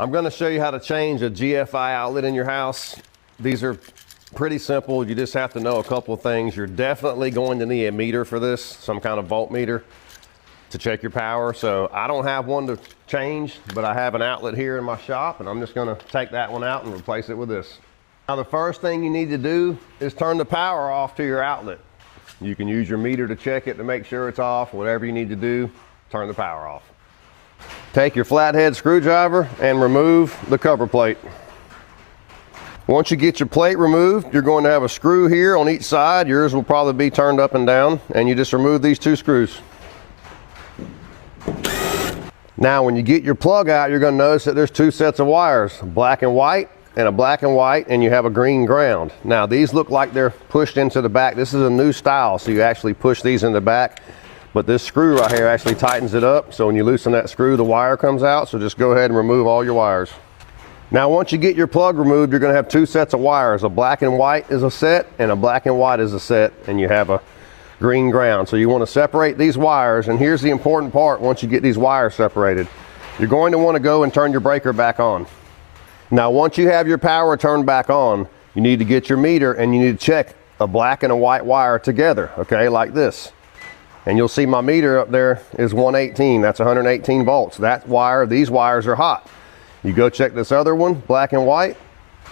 I'm going to show you how to change a GFI outlet in your house. These are pretty simple. You just have to know a couple of things. You're definitely going to need a meter for this, some kind of voltmeter to check your power. So I don't have one to change, but I have an outlet here in my shop, and I'm just going to take that one out and replace it with this. Now the first thing you need to do is turn the power off to your outlet. You can use your meter to check it to make sure it's off. Whatever you need to do, turn the power off. Take your flathead screwdriver and remove the cover plate. Once you get your plate removed, you're going to have a screw here on each side. Yours will probably be turned up and down, and you just remove these two screws. Now when you get your plug out, you're going to notice that there's two sets of wires, black and white, and a black and white, and you have a green ground. Now these look like they're pushed into the back. This is a new style, so you actually push these in the back. But this screw right here actually tightens it up, so when you loosen that screw, the wire comes out. So just go ahead and remove all your wires. Now once you get your plug removed, you're going to have two sets of wires. A black and white is a set, and a black and white is a set, and you have a green ground. So you want to separate these wires, and here's the important part. Once you get these wires separated, you're going to want to go and turn your breaker back on. Now once you have your power turned back on, you need to get your meter, and you need to check a black and a white wire together, okay, like this. And you'll see my meter up there is 118. That's 118 volts. That wire, these wires are hot. You go check this other one, black and white,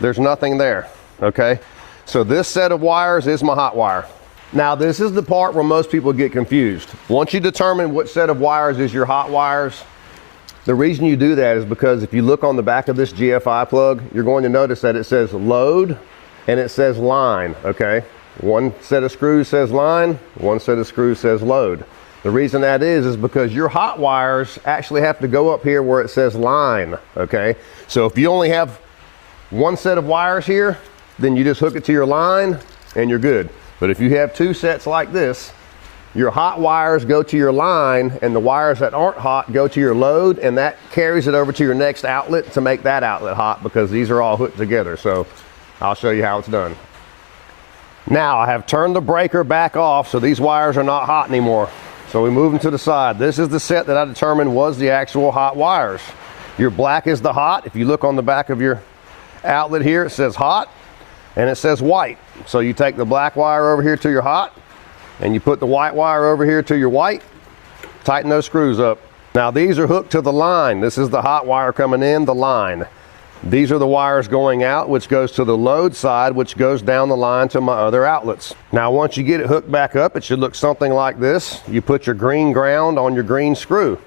there's nothing there, okay? So this set of wires is my hot wire. Now this is the part where most people get confused. Once you determine what set of wires is your hot wires, the reason you do that is because if you look on the back of this GFI plug, you're going to notice that it says load and it says line, okay? One set of screws says line, one set of screws says load. The reason that is because your hot wires actually have to go up here where it says line, okay? So if you only have one set of wires here, then you just hook it to your line and you're good. But if you have two sets like this, your hot wires go to your line and the wires that aren't hot go to your load, and that carries it over to your next outlet to make that outlet hot, because these are all hooked together. So I'll show you how it's done. Now I have turned the breaker back off, so these wires are not hot anymore. So we move them to the side. This is the set that I determined was the actual hot wires. Your black is the hot. If you look on the back of your outlet here, it says hot and it says white. So you take the black wire over here to your hot and you put the white wire over here to your white, tighten those screws up. Now these are hooked to the line. This is the hot wire coming in, the line. These are the wires going out, which goes to the load side, which goes down the line to my other outlets. Now once you get it hooked back up, it should look something like this. You put your green ground on your green screw.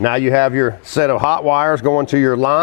Now you have your set of hot wires going to your line.